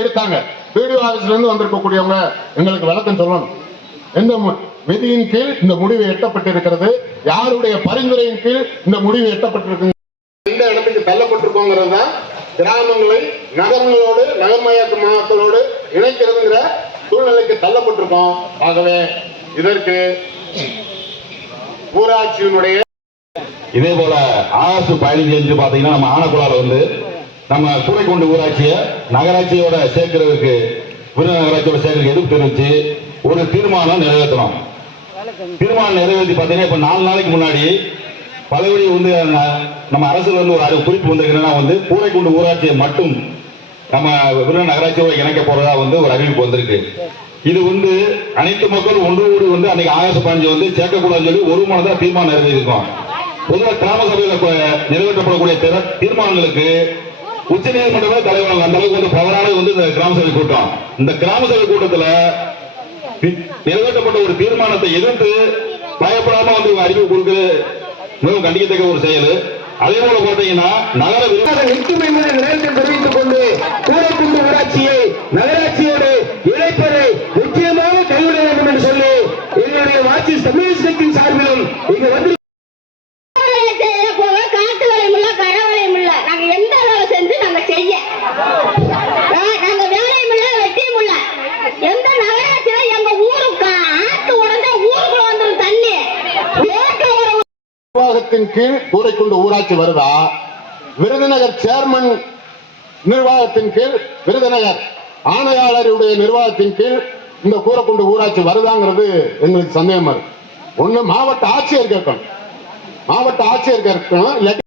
எடுத்தாங்க. பிடிஓ ஆபீஸ்ல இருந்து வந்திருக்கக்கூடியவங்க எங்களுக்கு விளக்கம் சொல்லணும். எந்த விதியின் கீழ் இந்த முடிவு எட்டப்பட்டிருக்கிறது, யாருடைய பரிந்துரையின் கீழ் இந்த முடிவு எட்டப்பட்டிருக்கு, எந்த இடத்துக்கு தள்ளப்பட்டிருக்கோங்கிறது தான் கிராமங்களை நகரங்களோடு நகர்மயமாக்கலோடு இணைக்கிறதுங்கிற சூழ்நிலைக்கு தள்ளப்பட்டிருக்கோம். ஆகவே இதற்கு ஊராட்சியினுடைய இதே போல ஆகஸ்ட் 15 பாத்தீங்கன்னா நம்ம ஆனக்குளால வந்து நம்ம கூரைக்கொண்டு ஊராட்சியை நகராட்சியோட சேர்க்கிறதுக்கு விருதுநகர் நகராட்சியோட சேர்க்கறதுக்கு எதிர்ப்பு தெரிவிச்சு ஒரு தீர்மானம் நிறைவேற்றணும். தீர்மானம் நிறைவேற்றி பாத்தீங்கன்னா இப்ப 4 நாளைக்கு முன்னாடி பலவழி வந்து நம்ம அரசுல வந்து ஒரு குறிப்பு வந்திருக்கிறேன்னா வந்து கூரைக்கொண்டு ஊராட்சியை மட்டும் நம்ம விருதுநகர் நகராட்சியோட இணைக்க போறதா வந்து ஒரு அறிவிப்பு வந்திருக்கு. இது வந்து அனைத்து மக்கள் ஒன்று கூடி வந்து அன்னைக்கு ஆகஸ்ட் 15 வந்து சேர்க்கக்கூடாதுன்னு சொல்லி ஒரு மனதா தீர்மானம் நிறைவேற்றிருக்கோம். பொதுவாக கிராம சபையில் நிறைவேற்றப்படக்கூடிய தீர்மானங்களுக்கு உச்ச நீதிமன்றமே தலைவர் அந்த அளவுக்கு வந்து பவரானது வந்து இந்த கிராம சபை கூட்டம். இந்த கிராம சபை கூட்டத்தில் நிறைவேற்றப்பட்ட ஒரு தீர்மானத்தை எதிர்த்து பயப்படாம வந்து அறிவிப்பு கொடுக்க மிகவும் கண்டிக்கத்தக்க ஒரு செயல். அதே போல பாத்தீங்கன்னா நகர நிலையத்தை தெரிவித்துக் கொண்டு கூரைக்குண்டு ஊராட்சியை நகராட்சியோடு இணைப்பதை முக்கியமாக கைவிட வேண்டும் என்று சொல்லி எங்களுடைய மார்க்சிஸ்ட் கம்யூனிஸ்ட் கட்சியின் சார்பிலும் இங்கு வந்து நிர்வாகத்தின் கீழ் கூரைக்குண்டு ஊராட்சி வருதா, விருதுநகர் சேர்மன் நிர்வாகத்தின் கீழ் விருதுநகர் ஆணையாளருடைய நிர்வாகத்தின் கீழ் இந்த கூரைக்குண்டு ஊராட்சி வருதாங்கிறது எங்களுக்கு சந்தேகமா இருக்கு. ஒண்ணு மாவட்ட ஆட்சியர் கேட்கணும்,